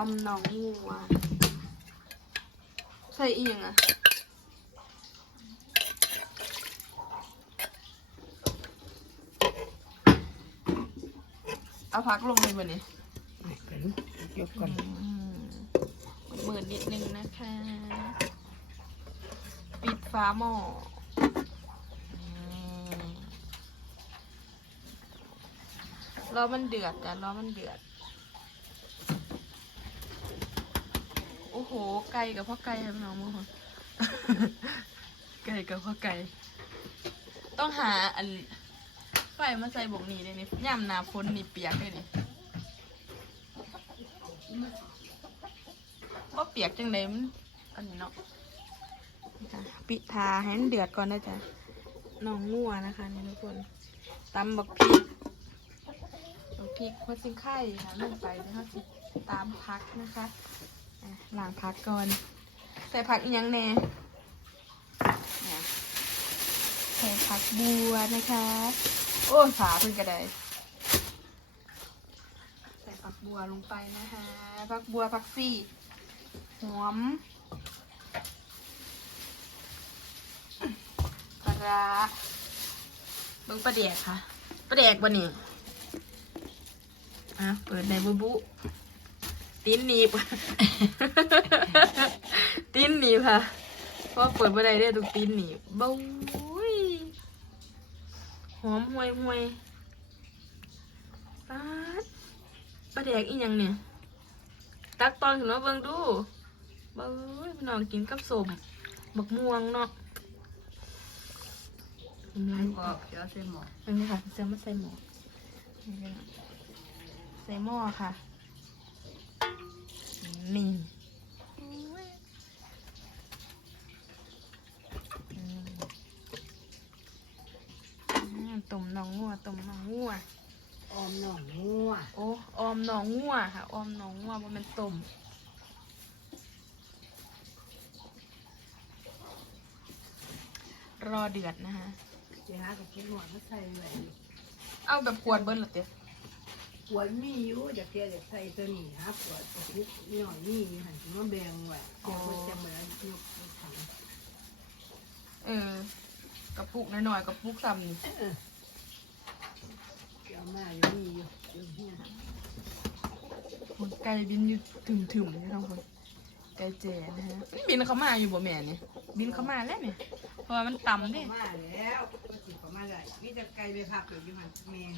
อมหนองงัว ใส่อีหยังอะเอาพักลงเลยบ่เนี่ยเป็นยกก่อนหมื่นนิดนึงนะคะ ปิดฟ้าหม้ออืมรอมันเดือดจ้ะรอมันเดือด อ้โห ไก่กับพ่อไก่ครับน้องมือไก่กับพ่อไก่ ต้องหาอันไฟมาใส่บกนี้เลยนี่ย่ำนาฝนนี่เปียกเลยนี่ว่าเปียกจังเลยมันอันนี้เนาะปิดทาให้มันเดือดก่อนนะจ๊ะน้องงัวนะคะนี่ทุกคนตำบักพริกบักพริกหัวซิงไข่ค่ะลงไปแล้วเขาสิตามพักนะคะ อะล้างพักก่อน ใส่ผักอีกยังแน่ใส่ผักบัวนะคะ โอ้ยฝาเพิ่งกระไดใส่ผักบัวลงไปนะคะผักบัวผักซี่หอมปลาร้าเบิ่งปลาแดกค่ะปลาแดกบ่นี่อะเปิดในบุบุ ตีนหนีบ ตีนหนีบค่ะเพราะเปิดบ่ได้เด้อทุกตีนหนีบบุ้ยหอมห่วยห่วยปาดปลาแดกอีหยังเนี่ย ตักตอนขึ้นมาเบิ่งดูเบ้ยพี่น้องกินกับสมบักม่วงเนาะทำไรก็เดี๋ยวใส่หมออันนี้ค่ะเสื้อมาใส่หม้อนี่พี่น้องใส่หม้อค่ะ นี่อืมอืมต้มน้องงัวต้มน้องงัวออมหน่องงัวโอ้ออมหนองงัวค่ะออมหนองงัวมันเป็นต้มรอเดือดนะคะเจ้ากับกินหมอมาใส่ไว้เอาแบบขวดเบิ้ลเหรอเจ๊ ปวดมีอยู่อยากเที่ยวอยากใส่ตัวนี้ฮะปวดปวดนิดหน่อยนี่หันมาแบ่งไว้เจ้าก็จะเหมือนยกถังเออกระปุกน้อยๆกระปุกซ้ำนี่เออเจ้ามาอยู่นี่อยู่อยู่เนี่ยคนไก่บินอยู่ถึมๆนี่ทั้งคนไก่เจนะฮะบินเข้ามาอยู่บ่แม่เนี่ยบินเข้ามาแล้วเนี่ยเพราะว่ามันต่ำเด้มาแล้วก็สิเขามาได้มีแต่ไก่ไปพักอยู่ที่มันแมง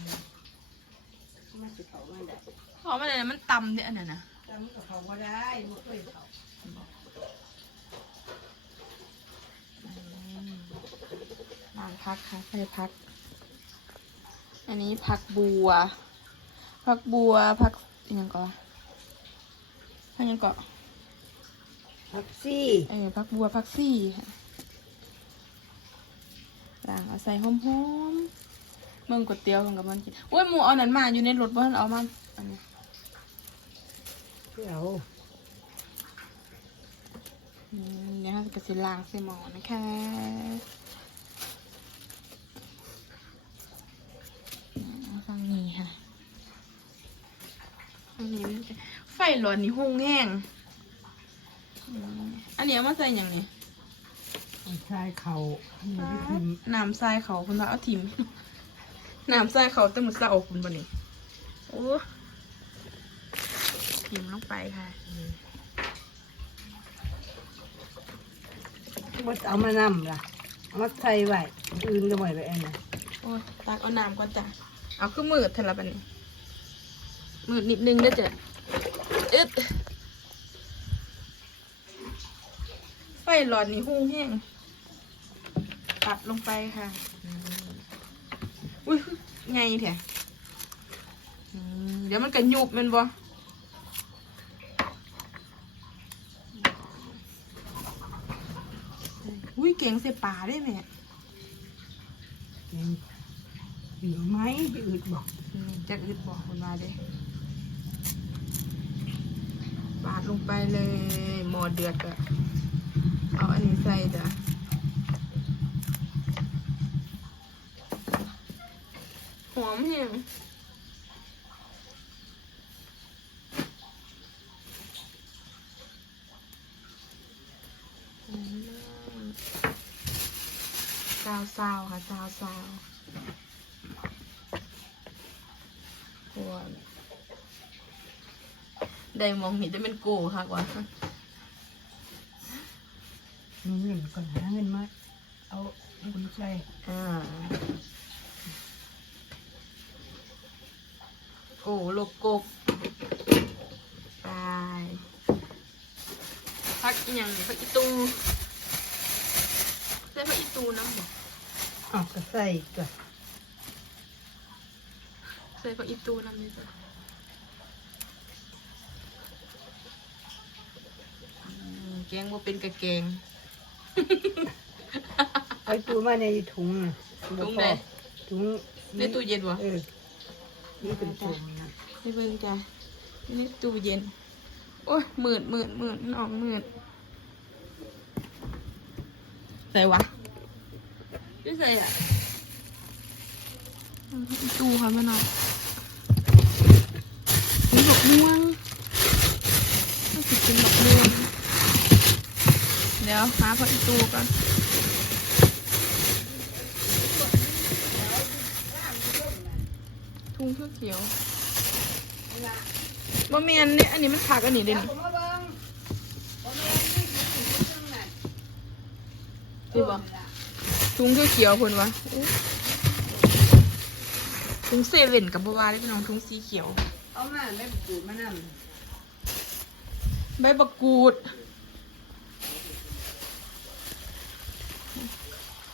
มาสิเขามาได้เพราะมันอะไรมันต่ำเด้อันนั้นนะจำกับเขาก็ได้บ่เคยเขาล้างพักค่ะใส่พัก อันนี้ผักบัว ผักบัวผักอหยังก่อนผักหยังก่อนพักซี่เออผักบัวผักซี่ค่ะล้างเอาใส่หอมๆ เมืองก๋วยเตี๋ยวมันกับมันกินโอ้ยหมูเอานั้นมาอยู่ในรถบ่ทันเอามาอันนี้เพื่อเอาอืมเดี๋ยวเราจะสิล้างใส่หม้อนะคะอืมเอาฟังนี้ค่ะฟังนี้มันจะไฟร้อนนี่หงแห้งอืมอันนี้เอามาใส่อย่างนี้ชายเขานี่ไปทิมน้ำทรายเขาคุณว่าเอาทิม น้ำทรายเขาแต่มือสะออกคุณบ่นี่โอ้ทิมลงไปค่ะบ่เอามานำล่ะเอามาใส่ไว้อื่นก็บ่อยไปเองนะโอ้ยตักเอาน้ำก่อนจ้ะเอาคือมืดเถอะละบัดนี้มืดนิดนึงเด้อจ้ะอึดไฟหลอดนี่หูแห้งตัดลงไปค่ะ อุ้ยไงแท้อืมเดี๋ยวมันกันยุบแมันบ่อุ้ยเก่งเสียป่าได้ไหมยังอยู่ไหมไปอืดบอกอืมจะอึดบอกคนมาเด้ปาดลงไปเลย หมอเดือดอะเอาอันนี้ใส่จ้ะ หอมแห้งซาวซาวค่ะซาวซาวกลัวได้มองเห็นจะเป็นกูค่ะว่าเงินก่อนหาเงินมา เอาคุณใส่อ่า โอ้โลกกบตายพักอหย่างนี้พักอีตูได้พักอีตูน้ำบ่ออกก็ใส่ก็ใส่พักอีตูน้ำนี่จ้ะอืมแกงบ่เป็นกะแกงไอ้ตัวมาในถุงน่ะถุงไหนถุงในตู้เย็นวะเออ นี่เป็นถุงนะในเบิ่งจ้ะในตู้เย็น โอ้ยหมื่นหมื่นหมื่นน้องหมื่นใส่วะไม่ใส่อะตู้ค่ะแม่น้องมีดอกม่วงไม่สิเป็นดอกม่วงเดี๋ยวหาพออีตู้ก่อน ทุ่งเขียวๆบ่แม่นเนี่ยอันนี้มันผักอันนี้เด่นผมมาเบิ่งผมเองนี่ถุงนึงน่ะนี่บ่ทุ่งเขียวๆพุ่นวะอู้ทุ่งเซเว่นกับบัวาได้พี่น้องทุ่งสีเขียว เอามาได้ปูดมานั่นใบบักกูด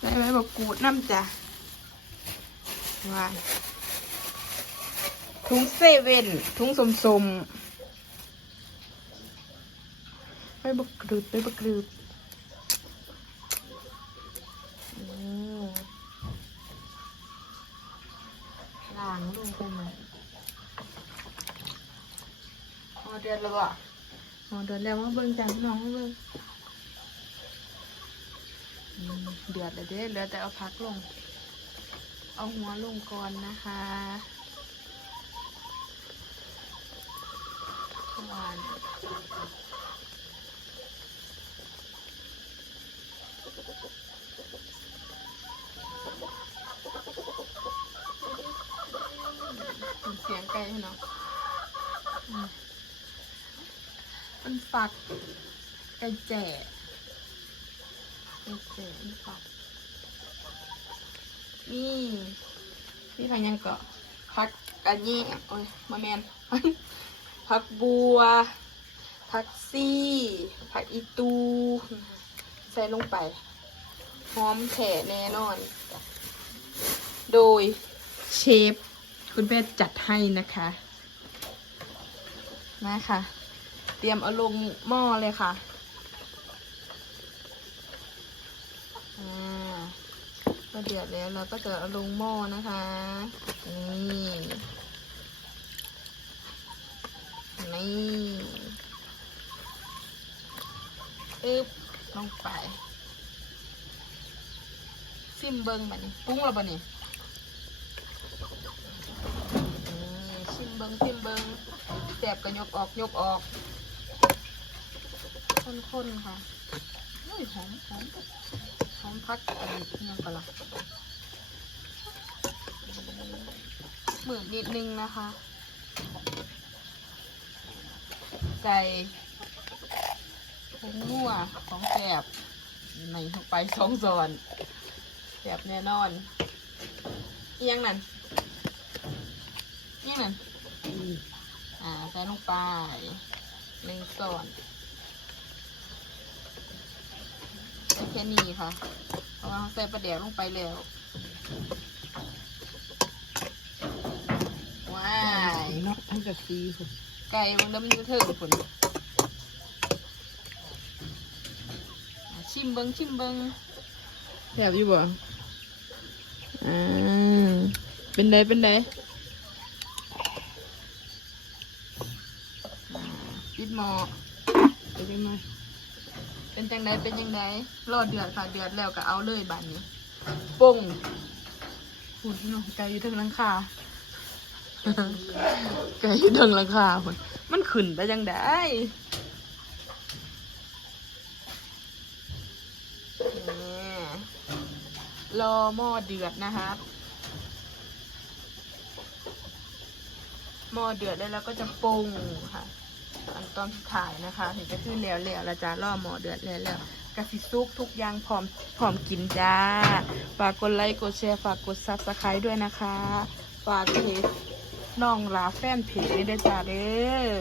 ได้ใบบักกูดน้ำจ้ะวาย ถุงเซเว่นถุงสมสมๆใบบักกรูดใบบักกรูดอืมล้างลงไปหน่อยพอเดือนแล้วบ่อ๋อเดือดแล้วมาเบิ่งจ้ะพี่น้องมาเบิ่งอืมเดือดแล้วเด้เหลือแต่เอาพักลง เอาหัวลงก่อนนะคะ หวานเสียงไก่พี่น้องอืมมันฝักไก่แจ่ไก่แจ่มันฝักนี่พี่พันยังเกาะพักอันนี้โอ้ยมาแมน พักบัวพักซี่พักอีตู ใส่ลงไป หอมแถ่แน่นอน โดยเชฟ คุณแม่จัดให้นะคะ มาค่ะ เตรียมเอาลงหม้อเลยค่ะอ่าก็เดือดแล้วเราก็จะเอาลงหม้อนะคะ นี่ นี่อึ๊บลงไปซิมเบิงแบบนี้ปรุ้งแล้วปะนี่ซิมเบิงซิมเบิงแสบก็ยกออกยกออกข้นๆค่ะหอมหอมหอมพักอะไรเนี่ยก็ละหมือนิดนึงนะคะ ใส่ผงนัวของแสบในเข้าไปสองส่วนแสบแน่นอนเอียงนั่นเอียงนั่นอืมอ่าใส่ลงไปหนึ่งส่วนใส่แค่นี้ค่ะเพราะว่าใส่ปลาแดกลงไปแล้วว้ายเนาะทั้งกะซีคุณ ไก่มันเริ่มยืดเถิดผลชิมเบิงชิมเบิงแบบอยู่บ่อ่าเป็นไดเป็นไดปิดหมอไปได้ไหมเป็นจังไดเป็นยังไงรอดเดือดค่ะเดือดแล้วก็เอาเลยบานนี้ป่งหุ่นน้องไก่อยู่ถึงหลังคา ไก่อยู่ถึงหลังคาหุ่นมันขึ้นไปจังไดนี่รอหม้อเดือดนะครับหม้อเดือดแล้วเราก็จะปรุงค่ะอันตอนสุดท้ายนะคะถึงจะขึ้นแล้วแล้วเราจะล่อหม้อเดือดแล้วแล้วกะสิซุกทุกอย่างพร้อมพร้อมกินจ้า ฝากกดไลค์กดแชร์ฝากกดซับสไครต์ด้วยนะคะ ฝากเพจ น้องลาแฟนเพจนี่ด้จ้าเด้อ